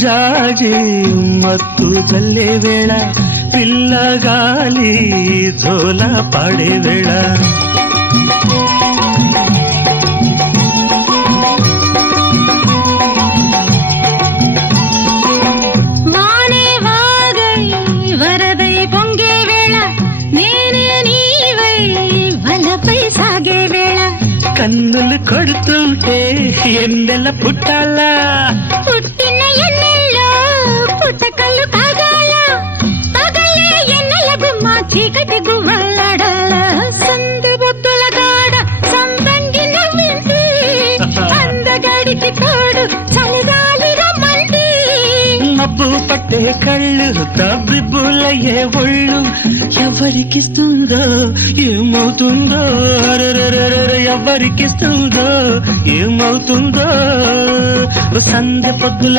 జాజి మత్తు జల్లే వేళ పిల్లగాలి జోల పాడే వేళ వానే వాగై వరదై పొంగే వేళ నేనే నీవై వలపై సాగే వేళ కన్నులు కొడుతుంటే ఎన్నెల పుట్టాలా పుట్టిన ఎన్నెల్లో పుట్టకళ్ళు కాగాల పగలే ఎన్నెల గుమ్మ చీకటి గువ్వలాడాల సందు బొత్తుల గాడ సంపంగి నవ్వింది అందగాడికి తోడు చలిగాలి రమ్మంది మబ్బు పట్టే కళ్ళు తబ్బిబ్బులయ్యే ఒళ్ళు ఎవరికిస్తుందో ఏమవుతుందో ఎవరికిస్తుందో ఏమవుతుందో సంధ్య పొద్దుల